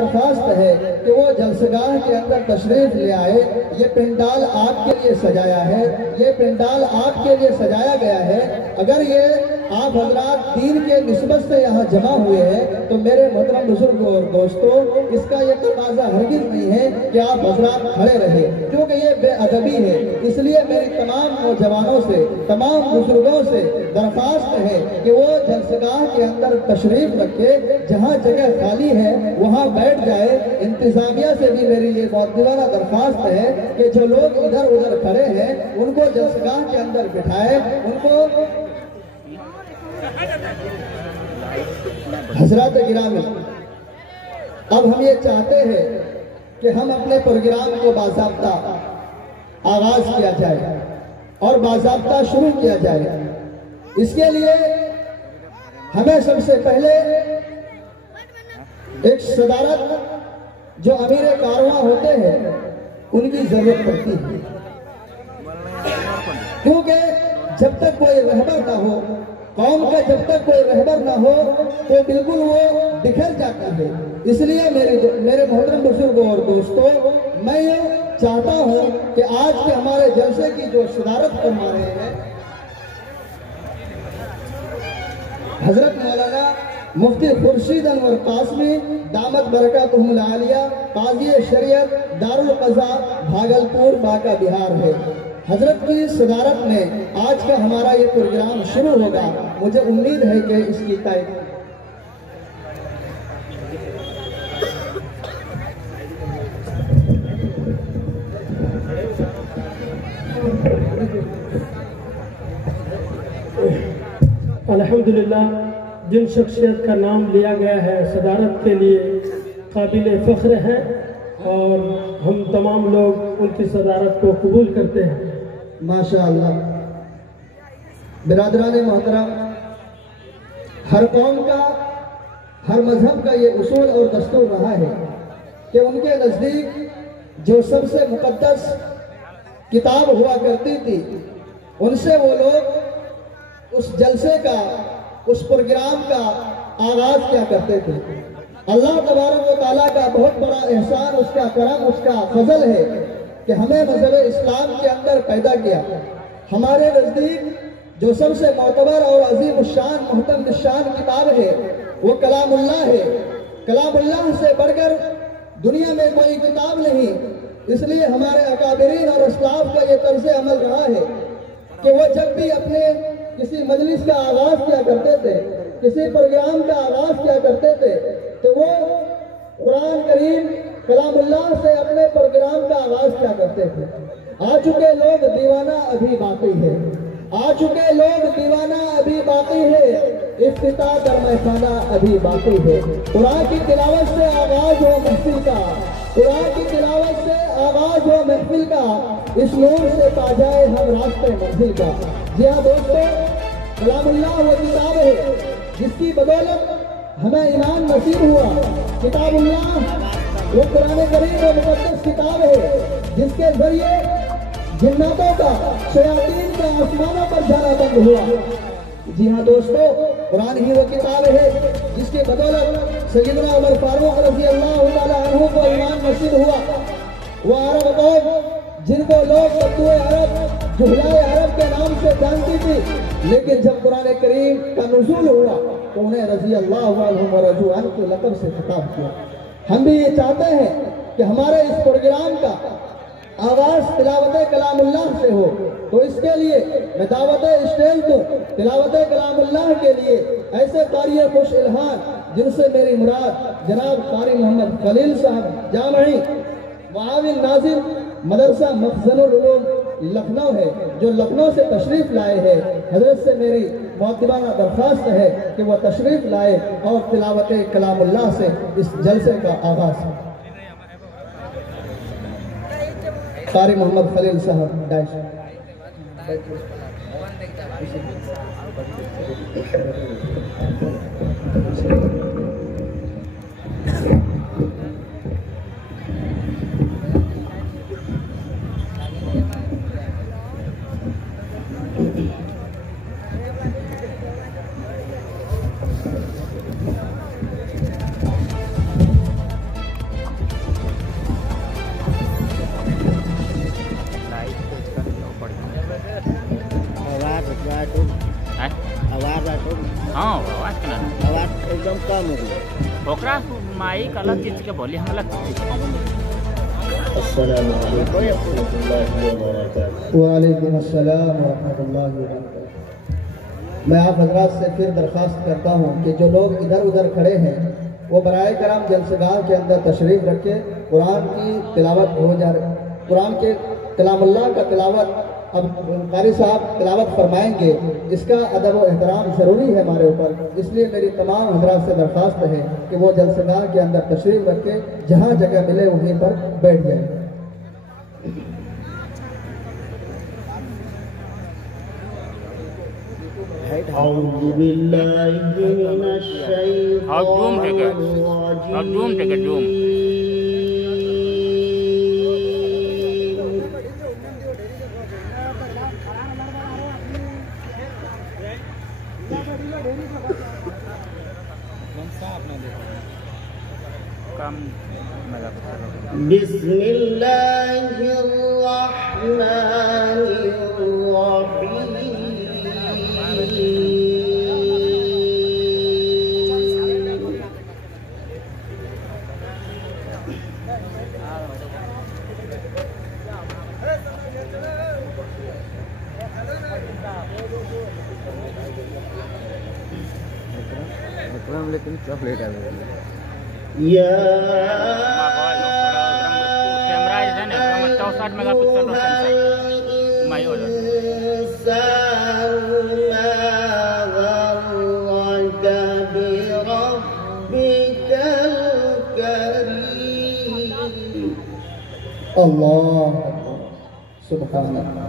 दरख्वास्त है कि वो जलसगाह के अंदर तशरीफ ले आए। ये पंडाल आपके लिए सजाया है, ये पंडाल आपके लिए सजाया गया है। अगर ये आप हजरात दीन के निस्बत से यहाँ जमा हुए हैं तो मेरे मोहतरम बुजुर्गों और दोस्तों, इसका ये तकाजा हरगिज़ नहीं है कि आप हजरात खड़े रहे, क्योंकि ये बेअदबी है। इसलिए मेरी तमाम नौजवानों से, तमाम बुजुर्गों से दरख्वास्त है कि वो जलसगाह के अंदर तशरीफ रखे, जहाँ जगह खाली है वहाँ बैठ जाए। इंतजामिया से भी मेरी ये मुअद्दिबाना दरख्वास्त है कि जो लोग इधर उधर खड़े हैं उनको जलसगाह के अंदर बिठाए, उनको हजरत गिरामी। अब हम ये चाहते हैं कि हम अपने प्रोग्राम को बाज़ाब्ता आगाज किया जाए और बाज़ाब्ता शुरू किया जाए। इसके लिए हमें सबसे पहले एक सदारत जो अमीर कारवां होते हैं उनकी जरूरत पड़ती है, क्योंकि जब तक कोई रहबर ना हो, कौम का जब तक कोई रहबर ना हो तो बिल्कुल वो बिखर जाती है। इसलिए मेरे मोहतरम बुजुर्गों और दोस्तों, मैं ये चाहता हूँ कि आज के हमारे जलसे की जो सदारत फरमा रहे हैं हजरत मौलाना मुफ्ती खुर्शीद अनवर कासमी दामत बरकातुहुल आलिया, काज़ी शरीयत दारुल क़ज़ा भागलपुर बांका बिहार है। हजरत की सदारत में आज का हमारा ये प्रोग्राम शुरू होगा। मुझे उम्मीद है कि इसकी तारीख अल्हम्दुलिल्लाह, जिन शख्सियत का नाम लिया गया है सदारत के लिए काबिल फ़ख्र है और हम तमाम लोग उनकी सदारत को कबूल करते हैं। माशाअल्लाह। बिरादरान मोहतरम, हर कौम का, हर मजहब का ये उसूल और दस्तूर रहा है कि उनके नज़दीक जो सबसे मुक़द्दस किताब हुआ करती थी, उनसे वो लोग उस जलसे का, उस प्रोग्राम का आगाज क्या करते थे। अल्लाह तबारक व तआला का बहुत बड़ा एहसान, उसका करम, उसका फजल है कि हमें मज़हब इस्लाम के अंदर पैदा किया। हमारे नज़दीक जो सबसे मोतबर और अजीम शान मोहतरम शान किताब है वो कलामुल्लाह है। कलामुल्लाह से बढ़कर दुनिया में कोई किताब नहीं। इसलिए हमारे अकाबिरीन और अस्लाफ का ये तर्ज़ अमल रहा है कि वो जब भी अपने किसी मजलिस का आगाज किया करते थे, किसी प्रोग्राम का आगाज किया करते थे, तो वो कुरान करीम कलामुल्लाह से अपने प्रोग्राम का आगाज किया करते थे। आ चुके लोग दीवाना अभी बाकी है, आ चुके लोग दीवाना अभी बाकी है, इफ्तिताह दरमखाना अभी बाकी है। कुरान की तिलावत से आगाज हो महफिल का, कुरान की तिलावत से आगाज हो महफिल का, इस नूर से पा जाए हम रास्ते मंजिल का। जी हाँ दोस्तों, कलामुल्लाह वो किताब है जिसकी बदौलत हमें ईमान नसीब हुआ। किताबुल्लाह वो कुरान करीम और मुक़द्दस किताब है जिसके जरिए जिन्नातों का, शयातीन का आसमानों पर जाना बंद हुआ। जी हाँ दोस्तों, कुरान ही वो किताब है जिसकी बदौलत सय्यदना उमर फारूक रज़ी अल्लाह तआला अन्हु को ईमान नसीब हुआ। वो अरब कौम जिनको लोग बद्दुए अरब, जुहलाए अरब के नाम से जानती थी, लेकिन जब कुरान करीम का नुज़ूल हुआ तो उन्हें रज़ी अल्लाह अन्हुम व रज़ू अन्हु के लक़ब से खिताब किया। हम भी ये चाहते हैं कि हमारे इस प्रोग्राम का आवाज तिलावत कलामुल्लाह से हो, तो इसके लिए मैं दावत स्टेज दूं तिलावत कलामुल्लाह के लिए ऐसे कारी खुश इल्हान जिनसे मेरी मुराद जनाब कारी मोहम्मद खलील साहब जामई मुआविन नाज़िम मदरसा मखज़नुल उलूम लखनऊ है, जो लखनऊ से तशरीफ लाए हैं। हजरत से मेरी मुअद्दिबाना दरख्वास्त है कि वह तशरीफ लाए और तिलावत कलामुल्लाह से इस जलसे का आगाज। कारी मोहम्मद खलील साहब डाइश। माई कला चीज के बोली हमला अस्सलामु अलैकुम वरहमतुल्लाहि वबरकातुहू। वालेकुम अस्सलाम वरहमतुल्लाहि वबरकातुहू। मैं आप हजरात से फिर दरख्वास्त करता हूँ कि जो लोग इधर उधर खड़े हैं वो बराए कराम जलसगाह के अंदर तशरीफ रखे। कुरान की तिलावत हो जा रही, कुरान के कलामुल्लाह का तिलावत अब कारी साहब तिलावत फरमाएंगे, इसका अदब व एहतराम ज़रूरी है हमारे ऊपर। इसलिए मेरी तमाम हजरात से दरख्वास्त है कि वो जलसगाह के अंदर तशरीफ रखे, जहाँ जगह मिले वहीं पर बैठ जाए। अऊज़ु बिल्लाहि मिनश शैतानिर रजीम। बिस्मिल्लाहिर रहमानिर रहीम। लेकिन चॉकलेट है या कैमरा है ना 64 मेगापिक्सल माई हो अल्लाह सुभान अल्लाह।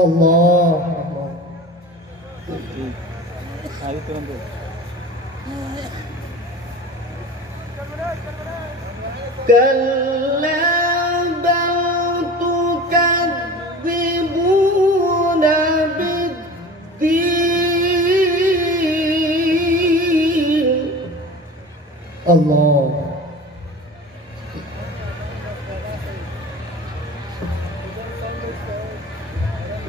अल्लाह कल्ला बल तुकद्दिबून बिद्दीन। अल्लाह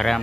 haram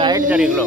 लाइट जरी लो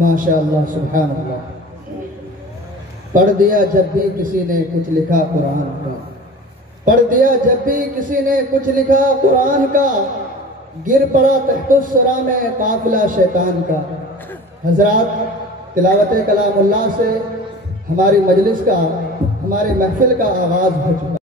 माशाअल्लाह सुभान अल्लाह। पढ़ दिया जब भी किसी ने कुछ लिखा कुरान का, पढ़ दिया जब भी किसी ने कुछ लिखा कुरान का, गिर पड़ा तहतुस्सरा में काफिला शैतान का। हजरात, तिलावत कलामुल्लाह से हमारी मजलिस का, हमारे महफिल का आगाज़ हो चुका।